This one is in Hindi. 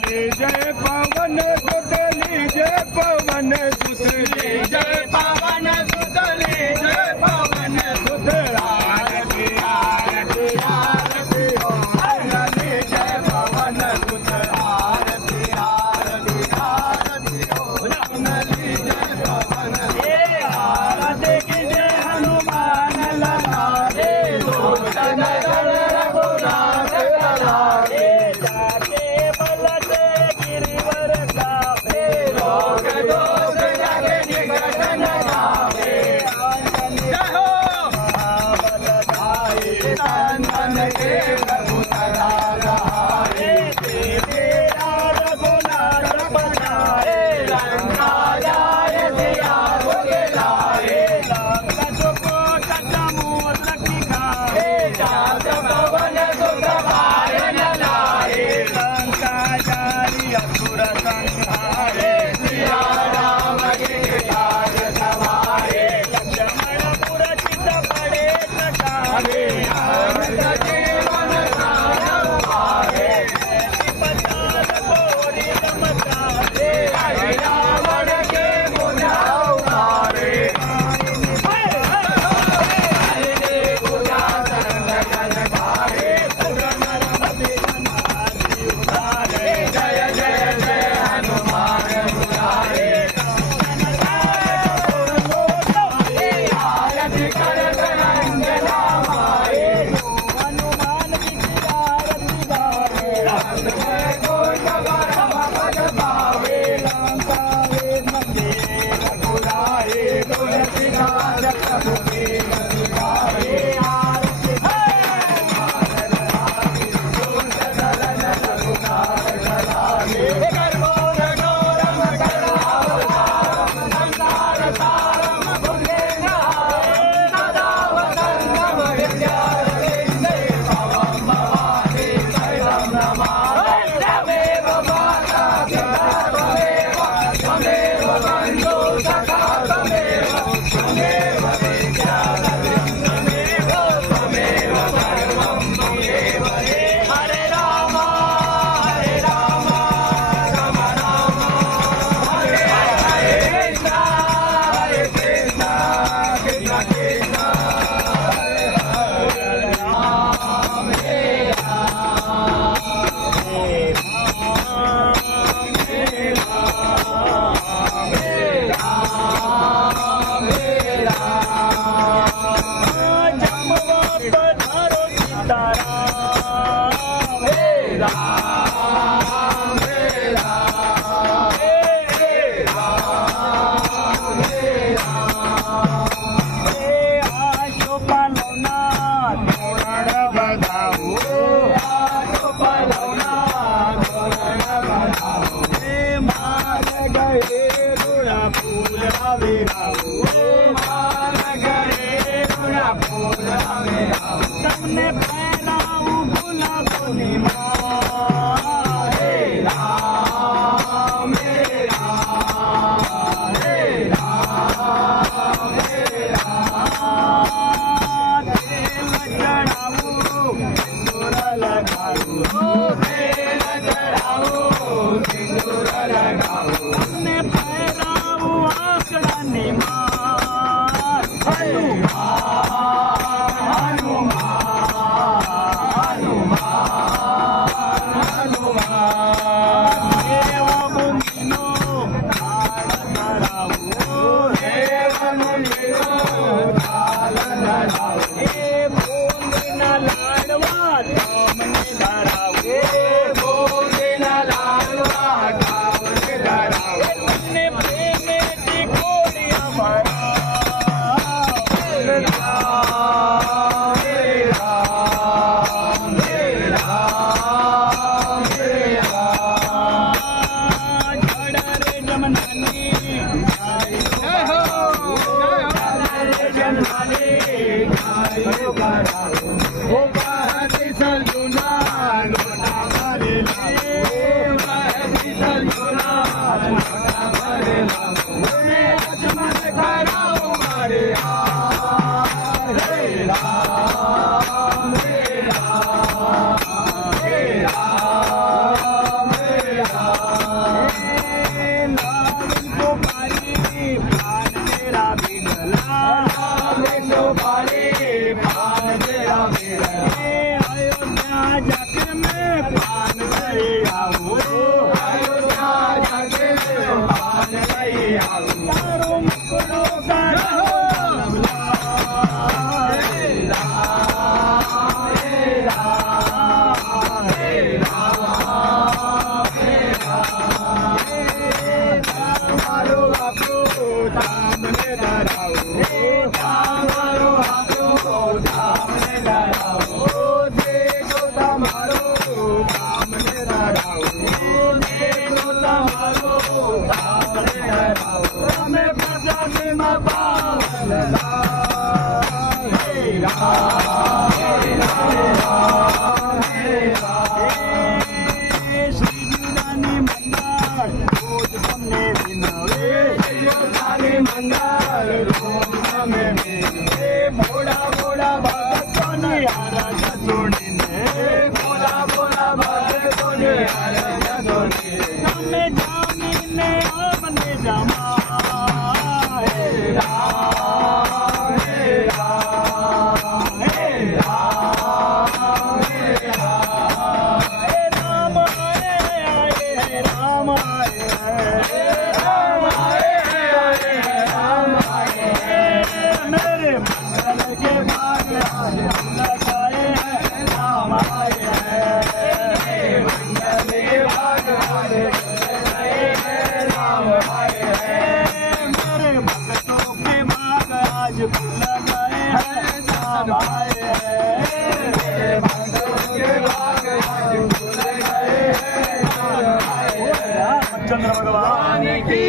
जय पवन सुतली जय पवन सुतली जय पवन सुतली जय पवन सुत आरती आरती आरती आरती जय पवन सुत आरती आरती आरती सुनली जय पवन आरती की जय हनुमान लला रे दूत नगर रघुनाथ लला रे जाके बलते गिरिवर काफे रोग दोष जग निकट न आवे जय हो महाबलधारी नंदन के रघुतरा रहाए तेरा रघुनाथ बनाए लंका जाए सिया बुलाए लंका को तमोत खाए जात पवन सुख भार न लाए लंका जारी असुर संहारे सिया राम के काज सवारे लक्ष्मण पुर चित पड़े सकारे आनंद जीवन प्राण पावे पताल कोरी नमस्कारे रावण के बुझाऊ मारे जय जय जय हनुमान मुरारे आरती करत अंजना मारे हनुमान जी की आरती गावे राम जय गोविंद परम पद पावे लंका वे मंदिर रघुराए तुलसी नाथ रघुबीर गावे आरती हरे राम हरे राम राम राम हरे हरे कृष्ण कृष्ण कृष्ण हरे हरे राम हे राम हे राम हे राम हे राम हे राम जमवा पधारो सीताराम हे राम हे राम हे राम हे राम हे आशो पालवना तोरण बधाओ आशो पालवना तोरण बधाओ हे मार गए रुड़ा फूल आवेराओ मार गए रुड़ा फूल आवेराओ सबने पैराऊ गुलाबो निमा हे राम हे राम हे राम हे राम तेल चढ़ाऊ सिंदूर लगाऊ तेल चढ़ाऊ सिंदूर लगाऊ सबने पैराऊ आंकड़ा निमा हनुमान हनुमान हनुमान देव मुनिनो काल धराऊ देव मुनिनो काल धराऊ हे बोल न लाडवा कामने धराऊ हे बोल न लाडवा कामने धराऊ तुमने प्रेमे की गोलियां भरा लोटा जामे जामी ने आपने जामा हे राम हे राम हे राम हे राम हे राम आए हे राम आए हे राम आए मेरे मंगल के भाग आज लगाए हैं राम आए हैं मंगल के भाग आज लगाए हैं राम आए हैं मेरे भक्तों के भाग आज लगाए हैं राम आए हैं मेरे भक्तों के भाग आज लगाए हैं राम आए हैं चंद्र भगवान की